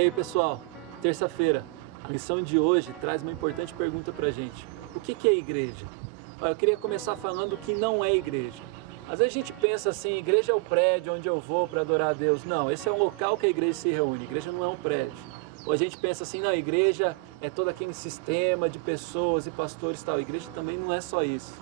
aí pessoal, terça-feira, a lição de hoje traz uma importante pergunta pra gente. O que é igreja? Eu queria começar falando o que não é igreja. Às vezes a gente pensa assim, igreja é o prédio onde eu vou para adorar a Deus. Não, esse é um local que a igreja se reúne, a igreja não é um prédio. Ou a gente pensa assim, não, a igreja é todo aquele sistema de pessoas e pastores e tal. A igreja também não é só isso.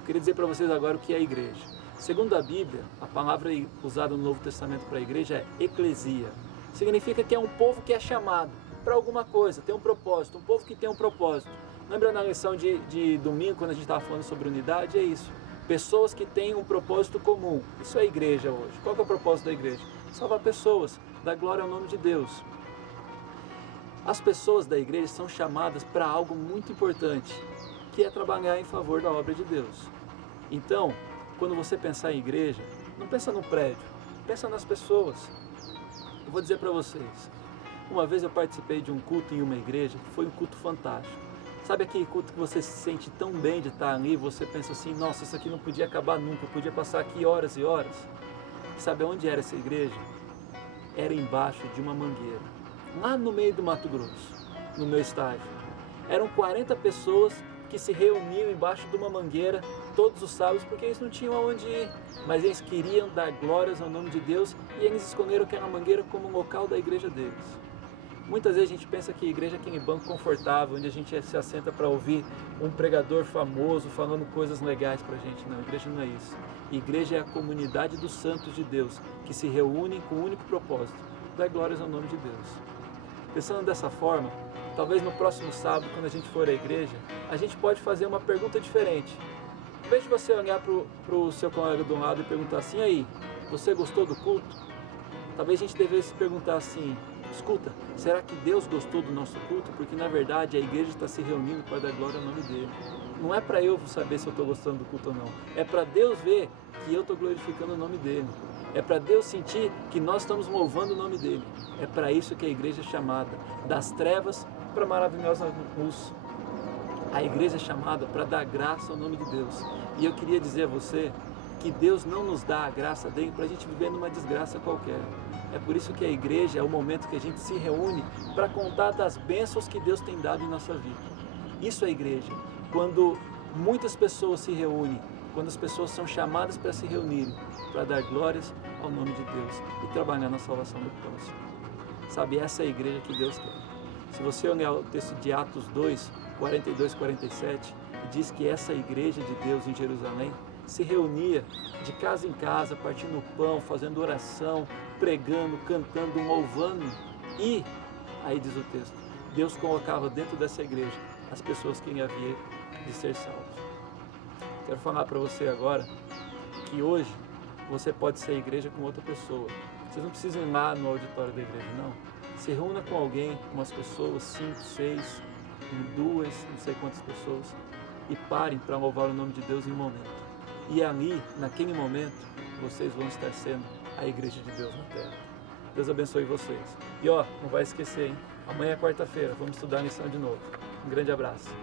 Eu queria dizer para vocês agora o que é a igreja. Segundo a Bíblia, a palavra usada no Novo Testamento para a igreja é eclesia. Significa que é um povo que é chamado para alguma coisa, tem um propósito, um povo que tem um propósito. Lembra na lição de domingo, quando a gente estava falando sobre unidade? É isso. Pessoas que têm um propósito comum. Isso é a igreja hoje. Qual que é o propósito da igreja? Salvar pessoas, dar glória ao nome de Deus. As pessoas da igreja são chamadas para algo muito importante, que é trabalhar em favor da obra de Deus. Então, quando você pensar em igreja, não pensa no prédio, pensa nas pessoas. Eu vou dizer para vocês, uma vez eu participei de um culto em uma igreja, que foi um culto fantástico. Sabe aquele culto que você se sente tão bem de estar ali, você pensa assim, nossa, isso aqui não podia acabar nunca, eu podia passar aqui horas e horas. Sabe onde era essa igreja? Era embaixo de uma mangueira, lá no meio do Mato Grosso, no meu estágio. Eram 40 pessoas que se reuniam embaixo de uma mangueira todos os sábados, porque eles não tinham aonde ir, mas eles queriam dar glórias ao nome de Deus e eles escolheram aquela mangueira como um local da igreja deles. Muitas vezes a gente pensa que a igreja é aquele banco confortável, onde a gente se assenta para ouvir um pregador famoso falando coisas legais para a gente. Não, a igreja não é isso. A igreja é a comunidade dos santos de Deus, que se reúnem com um único propósito, dar glórias ao nome de Deus. Pensando dessa forma, talvez no próximo sábado, quando a gente for à igreja, a gente pode fazer uma pergunta diferente. Em vez de você olhar para o seu colega do lado e perguntar assim, e aí, você gostou do culto? Talvez a gente devesse se perguntar assim, escuta, será que Deus gostou do nosso culto? Porque na verdade a igreja está se reunindo para dar glória ao nome dele. Não é para eu saber se eu estou gostando do culto ou não. É para Deus ver que eu estou glorificando o nome dele. É para Deus sentir que nós estamos louvando o nome dele. É para isso que a igreja é chamada, das trevas para a maravilhosa luz. A igreja é chamada para dar graça ao nome de Deus. E eu queria dizer a você que Deus não nos dá a graça dele para a gente viver numa desgraça qualquer. É por isso que a igreja é o momento que a gente se reúne para contar das bênçãos que Deus tem dado em nossa vida. Isso é a igreja. Quando muitas pessoas se reúnem, quando as pessoas são chamadas para se reunirem, para dar glórias ao nome de Deus e trabalhar na salvação do próximo. Sabe, essa é a igreja que Deus quer. Se você olhar o texto de Atos 2, 42, 47, diz que essa igreja de Deus em Jerusalém se reunia de casa em casa, partindo o pão, fazendo oração, pregando, cantando, louvando. E, aí diz o texto, Deus colocava dentro dessa igreja as pessoas que havia de ser salvos. Quero falar para você agora que hoje você pode ser igreja com outra pessoa. Vocês não precisam ir lá no auditório da igreja, não. Se reúna com alguém, com umas pessoas, 5, 6, 2, não sei quantas pessoas, e parem para louvar o nome de Deus em um momento. E ali, naquele momento, vocês vão estar sendo a igreja de Deus na terra. Deus abençoe vocês. E não vai esquecer, hein? Amanhã é quarta-feira, vamos estudar a lição de novo. Um grande abraço.